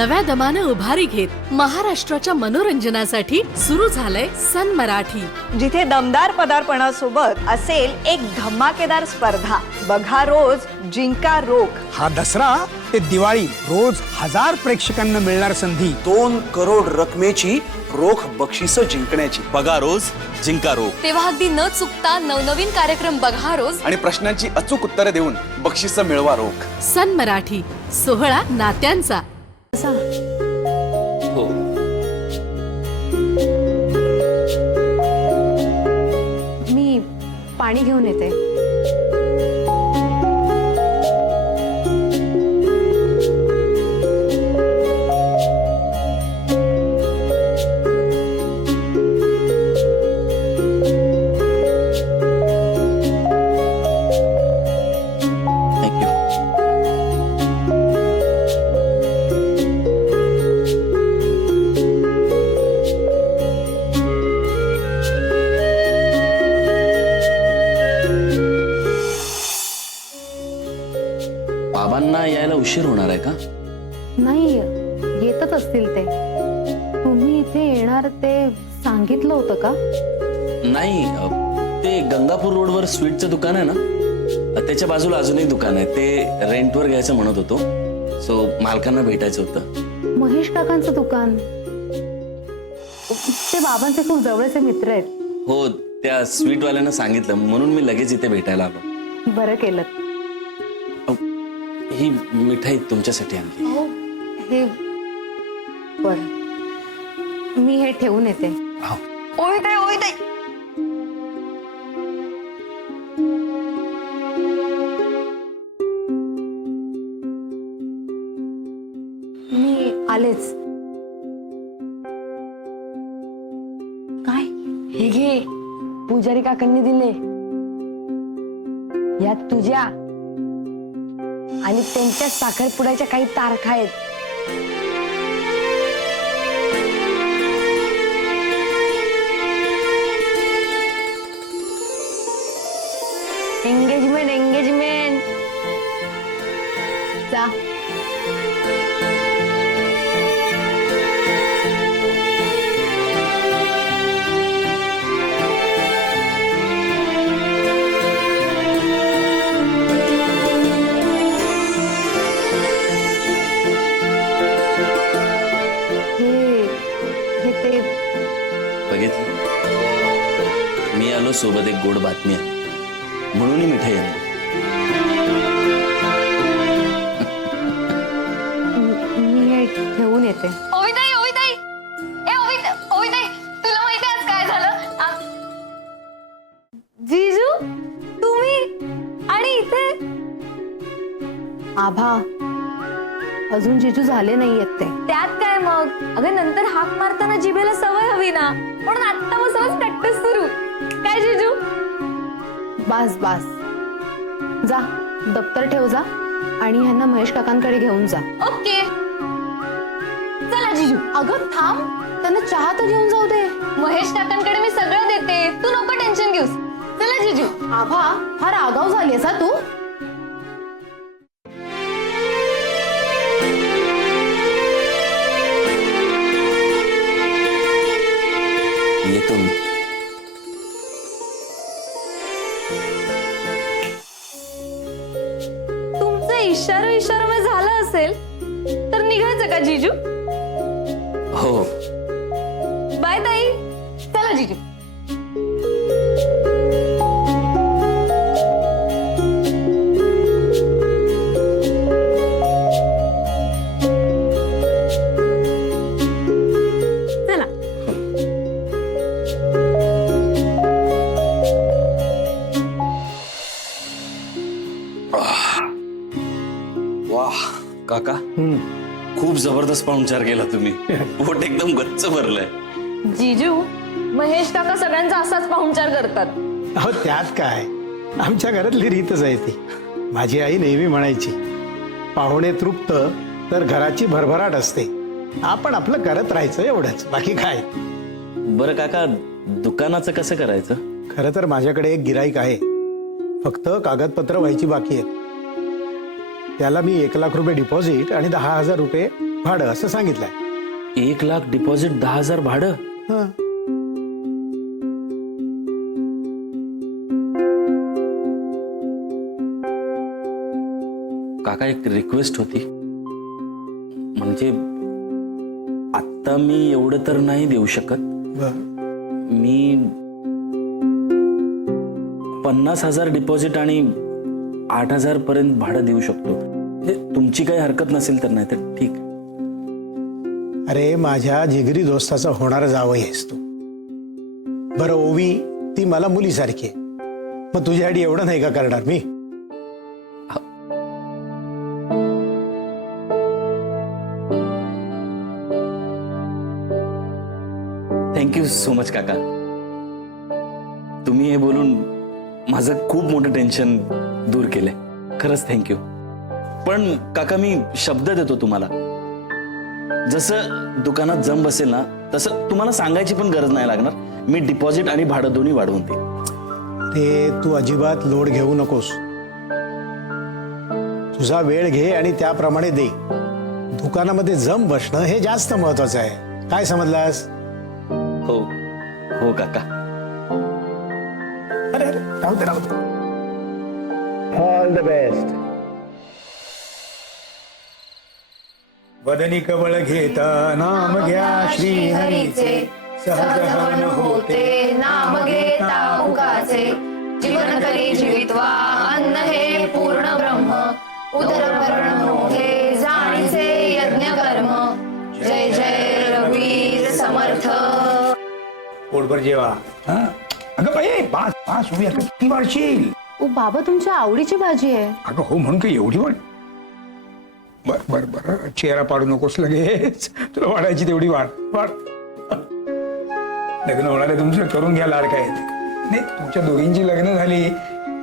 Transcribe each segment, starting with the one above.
नव्या दमानं उभारी घेत महाराष्ट्राच्या मनोरंजनासाठी सुरू झालंय सन मराठी, जिथे दमदार पदार्पणासोबत असेल एक धमाकेदार स्पर्धा। बघा रोज जिंका रोख। हा दसरा ते दिवाळी रोज 1000 प्रेक्षकांना मिळणार संधी। 2 करोड रकमेची रोख बक्षिसं जिंकण्याची। बघा रोज जिंका रोख। तेव्हा अगदी न चुकता नवनवीन कार्यक्रम बघा रोज आणि प्रश्नांची अचूक उत्तरे देऊन बक्षिसं मिळवा रोख। सन मराठी, सोहळा नात्यांचा। हो, मी पाणी घेऊन येते। थँक्यू। बाबांना यायला उशीर होणार आहे का? नाही, येतच असतील ते। तुम्ही इथे येणार ते सांगितलं होतं का? नाही, ते गंगापूर रोडवर स्वीटचं दुकान आहे ना, त्याच्या बाजूला अजून एक दुकान आहे, ते रेंटवर घ्यायचं म्हणत होतो। सो मालकांना भेटायचं होतं। महेश काकांचं दुकान? ते बाबांचे खूप जवळचे मित्र आहेत। हो, त्या स्वीटवाल्यांना सांगितलं म्हणून मी लगेच इथे भेटायला आलो। बरं केलं। ही मिठाई तुमच्यासाठी आणली। हो, हे बरं, मी हे ठेवून येते। ओय दे ओय दे। मी आलेच। काय हे घे, पुजारी काकांनी दिले। यात तुझ्या आणि त्यांच्या साखरपुड्याच्या काही तारखा आहेत। Engagement engagement. जा। हे ते बघितलं, मी आलो सोबत एक गोड बातमी आहे म्हणून ही मिठाई आणली। मी हे ठेवून येते। ओविताई ओविताई, ए ओविताई, तुला माहिती आज काय झालं? जीजू तुम्ही आणि इथे? आभा, अजून जिजू झाले नाहीयेत ते। त्यात काय मग? अगं नंतर हाक मारताना जिभेला सवय हवी ना, म्हणून आता मग सहज प्रॅक्टिस सुरू। काय जीजू? बास बास, जा दप्तर ठेव जा आणि ह्यांना महेश काकांकडे घेऊन जा। ओके चला जीजू। अगं थांब, त्यांना चहा तर घेऊन जाऊ दे। महेश काकांकडे मी सगळं देते, तू नको टेन्शन घेऊस। चला जीजू। आभा, फार आगाऊ झालीस हा तू। येतो मी। तुमचं इशारा में झालं असेल तर निघायचं का जीजू? हो, बाय ताई। चला जीजू। चला। वाह काका, खूप जबरदस्त पाहुणचार केला तुम्ही। पोट एकदम गच्च भरलंय। जीजू, महेश काका सगळ्यांचा असाच पाहुणचार करतात। अहो त्यात काय, आमच्या घरातली रीतच आहे ती। माझी आई नेहमी म्हणायची, पाहुणे तृप्त तर घराची भरभराट असते। आपण आपलं करत राहायचं एवढंच, बाकी काय। बरं काका, दुकानाचं कसं करायचं? खरं तर माझ्याकडे एक गिराईक आहे, फक्त कागदपत्र व्हायची बाकी आहेत। त्याला मी 1 लाख रुपये डिपॉझिट आणि 10,000 रुपये भाडं असं सांगितलंय. 1,00,000 डिपॉझिट, 10,000 भाडं. हं. काका एक रिक्वेस्ट होती. म्हणजे आता मी एवढं तर नाही देऊ शकत. बरं. मी 50,000 डिपॉझिट आणि 8,000 पर्यंत भाडं देऊ शकतो. म्हणजे तुमची काही हरकत नसेल तर. नाही तर ठीक. अरे माझ्या जिगरी दोस्ताचा होणारा जावई आहेस तू. बरं ओवी ती मला मुलीसारखी आहे, मग तुझ्यासाठी एवढं नाही का करणार मी? थँक्यू सो मच काका. तुम्ही हे बोलून माझं खूप मोठं टेन्शन दूर केलंय. खरंच थँक्यू. पण काका मी शब्द देतो तुम्हाला, जसं दुकानात जम बसेल ना तसं तुम्हाला सांगायची पण गरज नाही लागणार. मी डिपॉझिट आणि भाडं दोन्ही वाढवून देईन. ते तू अजिबात लोड घेऊ नकोस. तुझा वेळ घे आणि त्याप्रमाणे दे. दुकानामध्ये जम बसणं हे जास्त महत्वाचं आहे. काय समजलास? हो हो काका. अरे अरे राहू दे राहू दे. All the best. वदनी कवळ घेता नाम घ्या श्री हरीचे, सहज हवन होते नाम घेता उगाचे. जीवन करी जीवित्वा अन्न हे पूर्ण ब्रह्म. उदरभरण हे जाणीचे यज्ञ कर्म. जय जय रघुवीर समर्थ. पोटभर जेवा. हं? अगं बाई बास बास उभी आता किती वाढशील? ओ बाबा तुमच्या आवडीची भाजी आहे. अगं हो म्हणून काही एवढी वाढ? बर बर बर चेहरा पाडू नकोस लगेच. तुला वाढायची तेवढी वाढ वाढ. लग्न होणारे तुमचं करून घ्या लाड काय. नाही तुमच्या दोघींची लग्न झाली,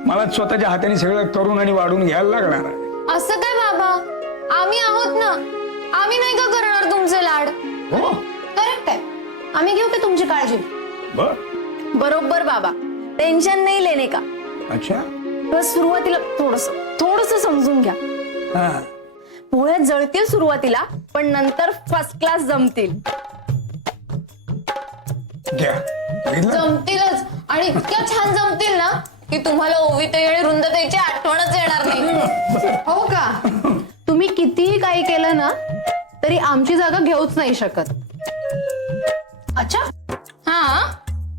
मला स्वतःच्या हाताने सगळं करून आणि वाढून घ्यायला लागणार. असं काय बाबा, आम्ही आहोत ना. आम्ही नाही का करणार तुमचे लाड? हो करेक्ट आहे. आम्ही घेऊ की तुमची काळजी? बर. बरोबर बाबा. टेन्शन नाही लेने का. अच्छा. बस सुरुवातीला थोडस समजून घ्या. हा पोळ्या जळतील सुरुवातीला, पण नंतर फर्स्ट क्लास जमतील. घ्या बघितलं? जमतीलच. आणि इतक्या छान जमतील ना की तुम्हाला ओवीताई आणि रुंदताईची आठवणच येणार नाही. हो का? तुम्ही कितीही काही केलं ना तरी आमची जागा घेऊच नाही शकत. अच्छा. हा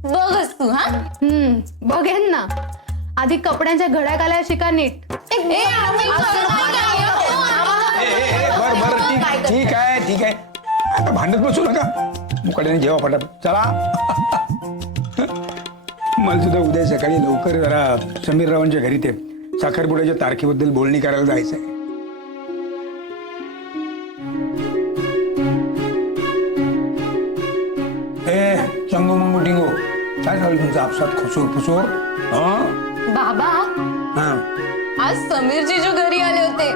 बघच तू. हा बघेन ना. आधी कपड्यांच्या घड्या घालायला शिका नीट. बर बर ठीक आहे ठीक आहे. आता भांडत बसू नका. मुकाट्याने जेवा फटाफट चला. मला सुद्धा उद्या सकाळी लवकर जरा समीररावांच्या घरी ते साखरपुड्याच्या तारखेबद्दल बोलणी करायला जायचं आहे. चंगू मंगू टिंगू काय झालं तुमचा आपसात खुसूर फुसूर? बाबा हा आज समीर जीजू घरी आले होते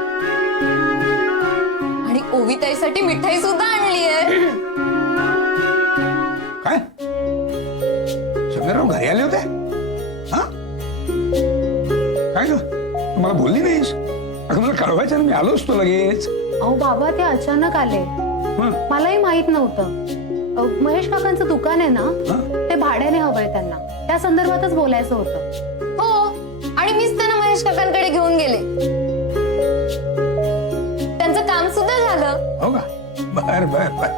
आणि ओवीताईसाठी मिठाई सुद्धा आणली आहे. काय समीरराव घरी आले होते? हा काय ग मला बोलली नाहीस? अगं मला कळवायचं ना, मी आलो असतो लगेच. अहो बाबा ते अचानक आले. हं. मलाही माहित नव्हतं. महेश काकांचं दुकान आहे ना, ते भाड्याने हवंय त्यांना. त्या संदर्भातच बोलायचं होतं. हो, आणि मीच त्यांना महेश काकांकडे घेऊन गेले. त्यांचं काम सुद्धा झालं. हो का? बर बर बर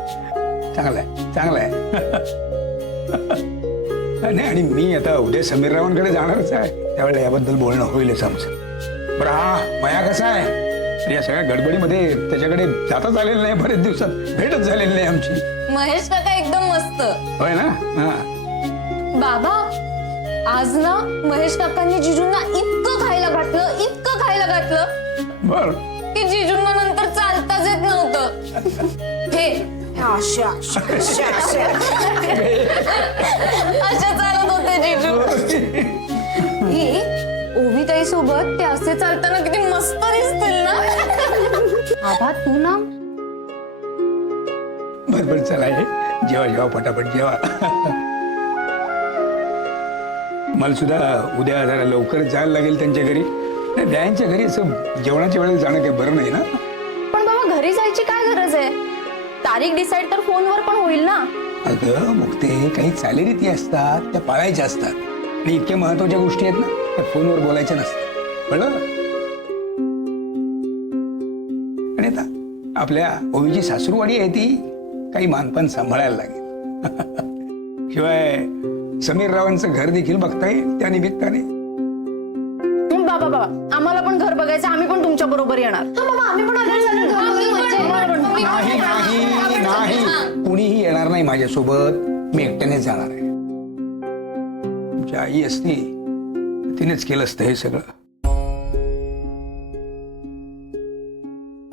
चांगलंय चांगलंय. नाही आणि मी आता उद्या समीररावांकडे जाणारच आहे. त्यावेळेला याबद्दल बोलणं होईलच आमचं. बरं हा मया कसा आहे? या सगळ्या गडबडीमध्ये त्याच्याकडे जाताच आलेलं नाही. बरेच दिवसात भेटच झालेली नाही आमची. महेश काका एकदम मस्त. होय ना? हा बाबा आज ना महेश काकांनी जिजूंना इतकं खायला घातलं बर की जिजूंना नंतर चालताच येत नव्हतं. हे अशा चालत होते जिजू. ही ओवीताई सोबत ते असे चालताना किती मस्त दिसतील ना. आभा तू ना. बर बर चला हे जेवा जेवा पटापट जेवा. मला सुद्धा उद्या जरा लवकर जायला लागेल त्यांच्या घरी. त्यांच्या घरी असं जेवणाच्या वेळेला जाणं काही बरं नाही ना. पण बाबा घरी जायची काय गरज आहे? तारीख डिसाईड तर फोनवर पण होईल ना. अगं मग ते काही चालीरीती असतात त्या पाळायच्या असतात आणि इतक्या महत्वाच्या गोष्टी आहेत ना त्या फोनवर बोलायच्या नसतात. कळलं? आणि आता आपल्या ओवीची सासूरवाडी आहे ती काही मानपान सांभाळायला लागेल. शिवाय समीर रावांचं घर देखील बघता येईल त्या निमित्ताने. बाबा बाबा आम्हाला पण घर बघायचं, आम्ही पण तुमच्या बरोबर येणार. बाबा आम्ही पण नाही नाही नाही कुणीही येणार नाही माझ्यासोबत. मी एकट्यानेच जाणार आहे. तुमची आई असती तिनेच केलं असतं हे सगळं.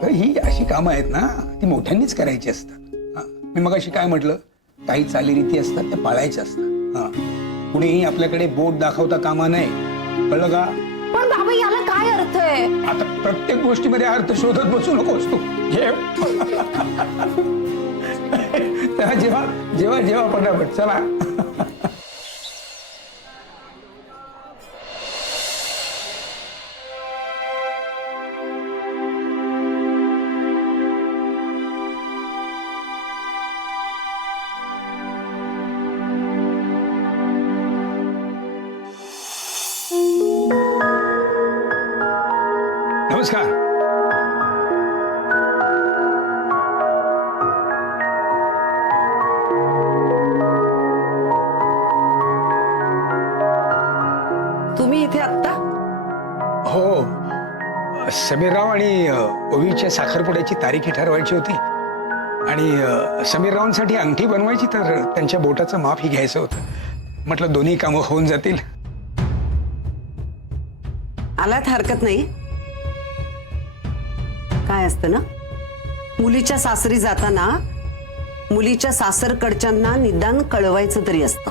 तर ही अशी कामं आहेत ना ती मोठ्यांनीच करायची असतात. हा. मी मगाशी काय म्हटलं, काही चालीरीती असतात त्या पाळायच्या असतात. हा. कुणीही आपल्याकडे बोट दाखवता कामा नये. कळलं का? पण बाबा याला काय अर्थ आहे? आता प्रत्येक गोष्टीमध्ये अर्थ शोधत बसू नकोस तू. जेव्हा जेव्हा जेव्हा जेव्हा पटापट चला. नमस्कार. तुम्ही इथे आत्ता? हो, समीरराव आणि ओवीच्या साखरपुड्याची तारीख ठरवायची होती आणि समीररावांसाठी अंगठी बनवायची, तर त्यांच्या बोटाचं माप ही घ्यायचं होतं. म्हटलं दोन्ही कामं होऊन जातील. आलात हरकत नाही. काय असतं ना, मुलीच्या सासरी जाताना मुलीच्या सासरकडच्यांना निदान कळवायचं तरी असतं.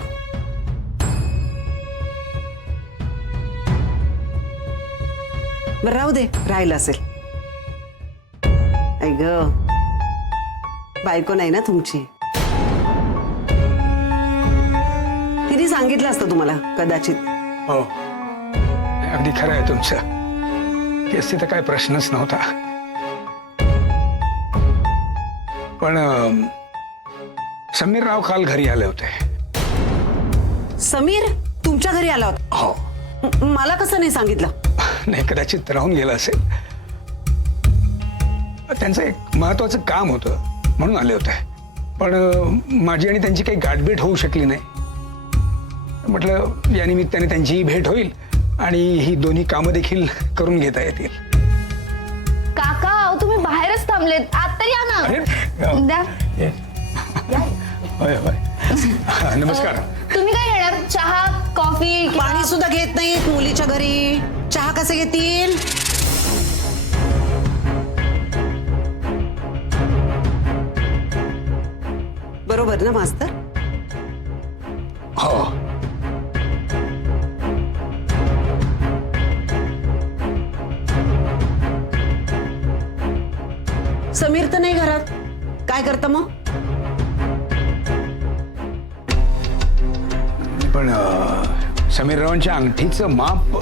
बरं राहू दे, राहिलं असेल. ऐ ग बायको नाही ना तुमची. तिने सांगितलं असतं तुम्हाला कदाचित. हो, अगदी खरं आहे तुमचं. तेच तिथं काय प्रश्नच नव्हता. पण समीरराव काल घरी आले होते. समीर तुमच्या घरी आला होता? हो. मला कसं नाही सांगितलं? नाही, कदाचित राहून गेलं असेल. त्यांचं एक महत्वाचं काम होतं म्हणून आले होते. पण माझी आणि त्यांची काही गाठभेट होऊ शकली नाही. म्हटलं या निमित्ताने त्यांचीही भेट होईल आणि ही दोन्ही कामं देखील करून घेता येतील. काका तुम्ही बाहेरच थांबलेत, आत तरी या ना. अरे द्या. होय होय. नमस्कार. तुम्ही काय घेणार? चहा, कॉफी? पाणी सुद्धा घेत नाहीत मुलीच्या घरी. चहा कसे घेतील? बरोबर ना मास्तर? हो. समीर तर नाही घरात, काय करतं मग? पण समीररावांच्या अंगठीचं माप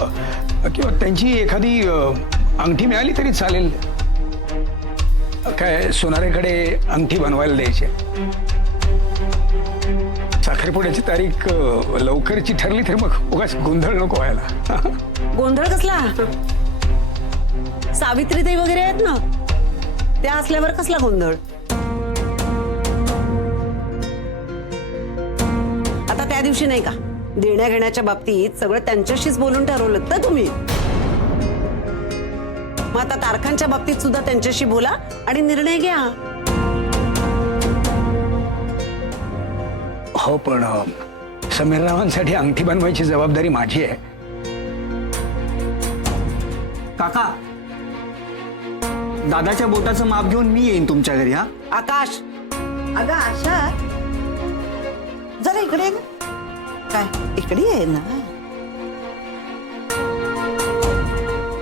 किंवा त्यांची एखादी अंगठी मिळाली तरी चालेल. काय सोनारेकडे अंगठी बनवायला द्यायची. साखरपुड्याची तारीख लवकरची ठरली तर मग उगाच गोंधळ नको व्हायला. गोंधळ कसला? सावित्रीताई वगैरे आहेत ना, त्या असल्यावर कसला गोंधळ? आता त्या दिवशी नाही का देण्या घेण्याच्या बाबतीत सगळं त्यांच्याशीच बोलून ठरवलं तर तुम्ही. मग आता तारखांच्या बाबतीत सुद्धा त्यांच्याशी बोला आणि निर्णय घ्या. हो, पण समीररावांसाठी अंगठी बनवायची जबाबदारी माझी आहे. काका, दादाच्या बोटाचं माप घेऊन मी येईन तुमच्या घरी. हा आकाश, अगं आशा, जरा इकडे ये ना. काय इकडे आहे ना?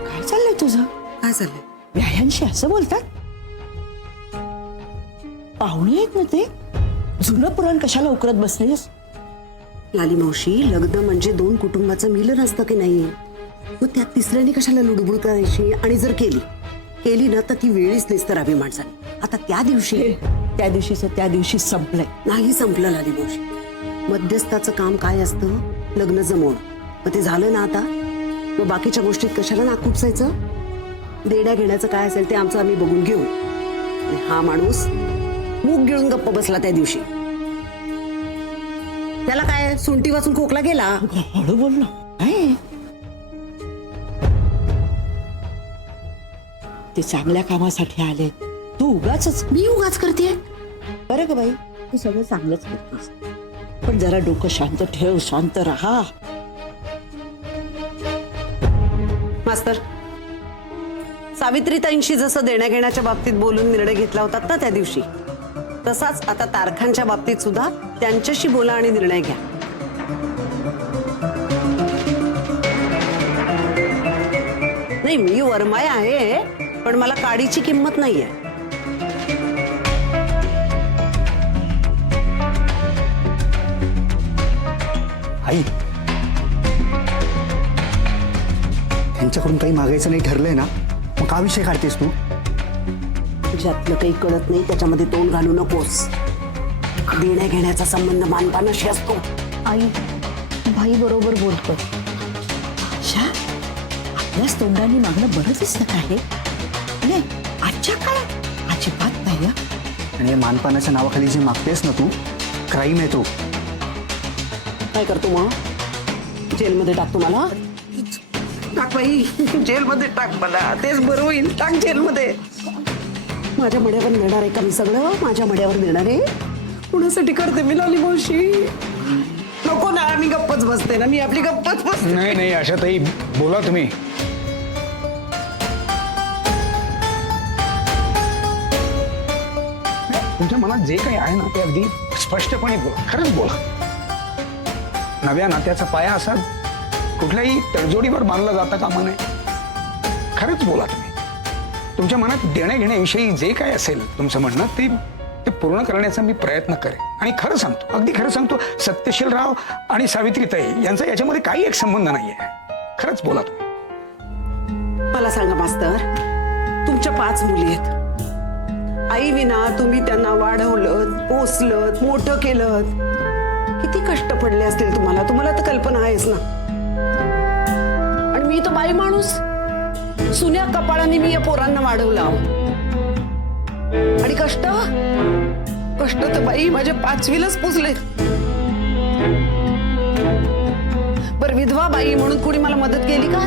काय चाललंय तुझं? काय झालं? व्यायांशी असं बोलतात? पाहुणे आहेत ना ते? जुनं पुराण कशाला उकरत बसलीस? लाली मावशी, लग्न म्हणजे दोन कुटुंबाचं मिलन असतं की नाही? मग त्यात तिसऱ्याने कशाला लुडबुड करायची? आणि जर केली ना तर ती वेळीच नेसतं रावी माणसाने. आता त्या दिवशी त्या दिवशीचं त्या दिवशी संपलंय. नाही संपलं लाली मावशी. मध्यस्थाचं काम काय असतं? लग्न जमवणं. मग ते झालं ना आता. मग बाकीच्या गोष्टीत कशाला नाक खुपसायचं? देण्या घेण्याचं काय असेल ते आमचं आम्ही बघून घेऊ. आणि हा माणूस मूग गिळून गप्प बसला त्या दिवशी. त्याला काय सुंटी वाचून खोकला गेला. हळू बोल ना. काय? ते चांगल्या कामासाठी आले. तू उगाच मी उगाच करते. बरं ग बाई, तू सगळं चांगलंच करतेस, पण जरा डोकं शांत ठेव, शांत राहा. मास्तर, सावित्रीताईंशी जसं देण्या घेण्याच्या बाबतीत बोलून निर्णय घेतला होता ना त्या दिवशी, तसाच आता तारखांच्या बाबतीत सुद्धा त्यांच्याशी बोला आणि निर्णय घ्या. नाही, मी वरमाय आहे, पण मला काडीची किंमत नाहीये. आई, त्यांच्याकडून काही मागायचं नाही ठरलंय ना, मग का विषय काढतेस तू? ज्यातलं काही कळत नाही त्याच्यामध्ये तोंड घालू नकोस. देण्या घेण्याचा संबंध मानपानाशी असतो. आई, भाई बरोबर बोलतो. शा, आपल्याच तोंडाने मागणं बरं दिसत आहे. नाही, आजच्या काळात अजिबात नाही हं. आणि या मानपानाच्या नावाखाली जे मागतेस ना तू, क्राईम आहे तो. काय करतो मग? जेलमध्ये टाकतो मला? टाक बाई, जेलमध्ये टाक मला. तेच बरं होईल. टाक जेलमध्ये. माझ्या मड्यावर नेणार आहे का मी सगळं? माझ्या मड्यावर नेणार आहे? कुणासाठी करते मी लाली मावशी? नको ना, मी गप्पच बसते ना. मी आपली गप्पच बसते. नाही नाही, आशाताई बोला तुम्ही. तुमच्या मनात जे काही आहे ना ते अगदी स्पष्टपणे बोला. खरंच बोला. नव्या नात्याचा पाया असा कुठल्याही तडजोडीवर बांधला जाता कामा नये. खरंच बोला तुम्ही. तुमच्या मनात देण्या घेण्याविषयी जे काय असेल तुमचं म्हणणं ते पूर्ण करण्याचा मी प्रयत्न करेन. आणि खरं सांगतो, अगदी खरं सांगतो, सत्यशीलराव आणि सावित्रीताई यांचा याच्यामध्ये काही एक संबंध नाहीये. खरंच बोला तुम्ही. मला सांगा मास्तर, तुमच्या 5 मुली आहेत. आई विना तुम्ही त्यांना वाढवलं, पोसलं, मोठं केलं. किती कष्ट पडले असतील तुम्हाला. तुम्हाला तर कल्पना आहेच ना. आणि मी तर बाई माणूस, सुन्या कपाळाने मी या पोरांना वाढवलं. आणि कष्ट तर बाई माझ्या 5वीलाच पोचले. बर, विधवा बाई म्हणून कुणी मला मदत केली का?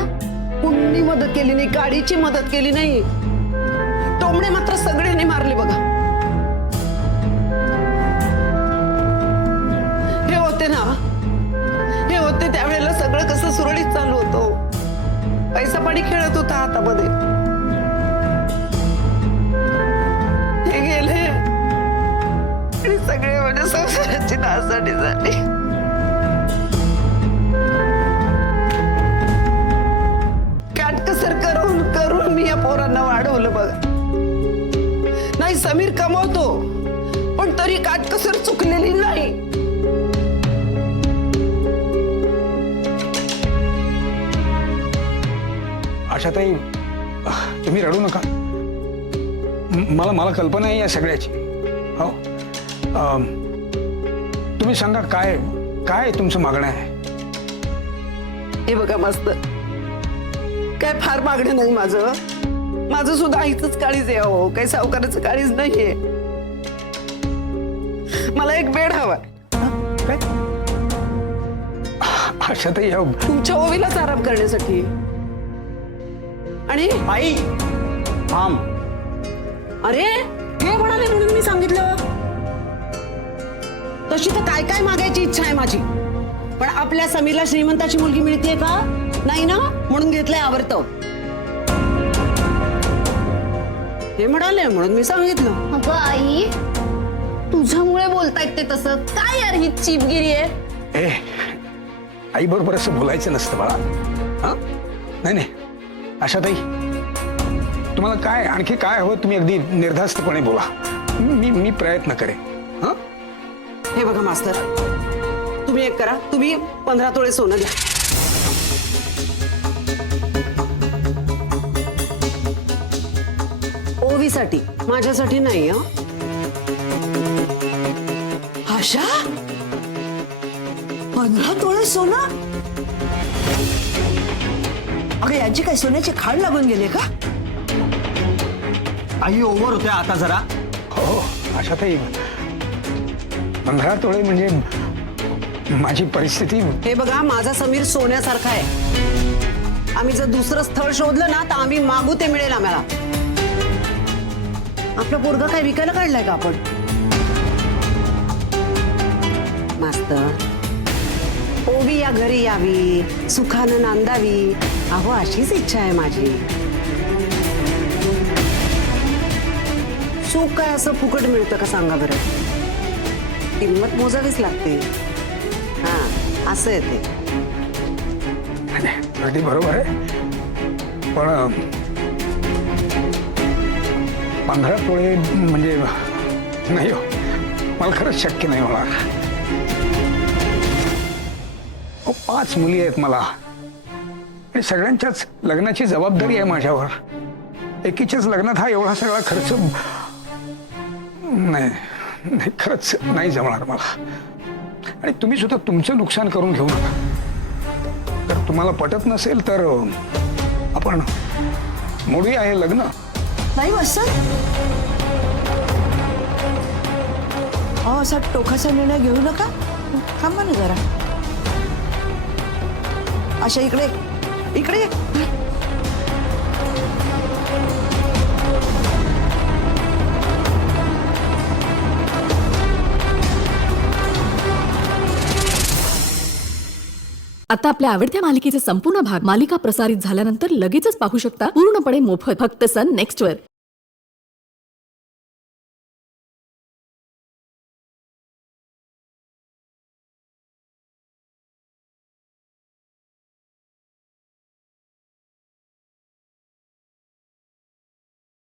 कुणी मदत केली नाही. काडीची मदत केली नाही. टोमणे मात्र सगळ्यांनी मारले बघा. हे होते ना, हे होते त्यावेळेला सगळं कसं सुरळीत चालू होतं. पैसा पाणी खेळत होता हातामध्ये. हे गेले आणि सगळे माझ्या संसाराची नासाडी झाली. काटकसर करून करून मी या पोरांना वाढवलं बघा. नाही, समीर कमवतो, पण तरी काटकसर चुकलेली नाही. आशाताई, तुम्ही रडू नका. मला कल्पना आहे या सगळ्याची. हो, तुम्ही सांगा काय तुमचं मागणं आहे? हे बघा मास्तर, काय फार मागणं नाही माझं सुद्धा आईचंच काळीज आहे. हो, काही सावकाराचं काळीज नाहीये. मला एक बेड हवाय. काय? आशाताई, तुमच्या ओवीलाच आराम करण्यासाठी. आणि आई, थांब. अरे, हे म्हणाले म्हणून मी सांगितलं. तशी तर काय काय मागायची इच्छा आहे माझी, पण आपल्या समीरला श्रीमंताची मुलगी मिळतेय का? नाही ना, म्हणून घेतलंय आवरतं. हे म्हणाले म्हणून मी सांगितलं. अगं आई, तुझ्यामुळे बोलतायत ते तसं. काय यार ही चीपगिरी आहे. आई बरोबर असं बोलायचं नसतं बाळा. हा, नाही, आशाताई, तुम्हाला काय आणखी काय हवं तुम्ही अगदी निर्धास्तपणे बोला. मी प्रयत्न करेन. हा, हे बघा मास्तर, तुम्ही एक करा. तुम्ही 15 तोळे सोनं द्या. ओवीसाठी, माझ्यासाठी नाही. हा, आशा 15 तोळे सोनं. अगं यांची काय सोन्याची खाड लागून गेली का? आई ओव्हर होत्या आता जरा. हो अशा ताई 15 तोळे म्हणजे माझी परिस्थिती. हे बघा माझा समीर सोन्यासारखा आहे. आम्ही जर दुसरं स्थळ शोधलं ना तर आम्ही मागू ते मिळेल आम्हाला. आपला पोरगा काय विकायला काढलाय का आपण? मास्तर ओवी या घरी यावी, सुखानं नांदावी, अहो अशीच इच्छा आहे माझी. सुख काय असं फुकट मिळतं का सांगा बरं? किंमत मोजावीच लागते. हा असं आहे ते. अगदी बरोबर आहे पण 15 तोळे म्हणजे नाही हो, मला खरंच शक्य नाही होणार. 5 मुली आहेत मला आणि सगळ्यांच्याच लग्नाची जबाबदारी आहे माझ्यावर. एकीच्याच लग्नात हा एवढा सगळा खर्च नाही, खरंच नाही जमणार मला. आणि तुम्ही सुद्धा तुमचं नुकसान करून घेऊ नका. जर तुम्हाला पटत नसेल तर आपण मोडूया हे लग्न. नाही वसंत, अहो असा टोकाचा निर्णय घेऊ नका. थांबा ना जरा. अशा इकडे इकडे ये. आता आपल्या आवडत्या मालिकेचे संपूर्ण भाग मालिका प्रसारित झाल्यानंतर लगेचच पाहू शकता पूर्णपणे मोफत फक्त सन नेक्स्ट वर.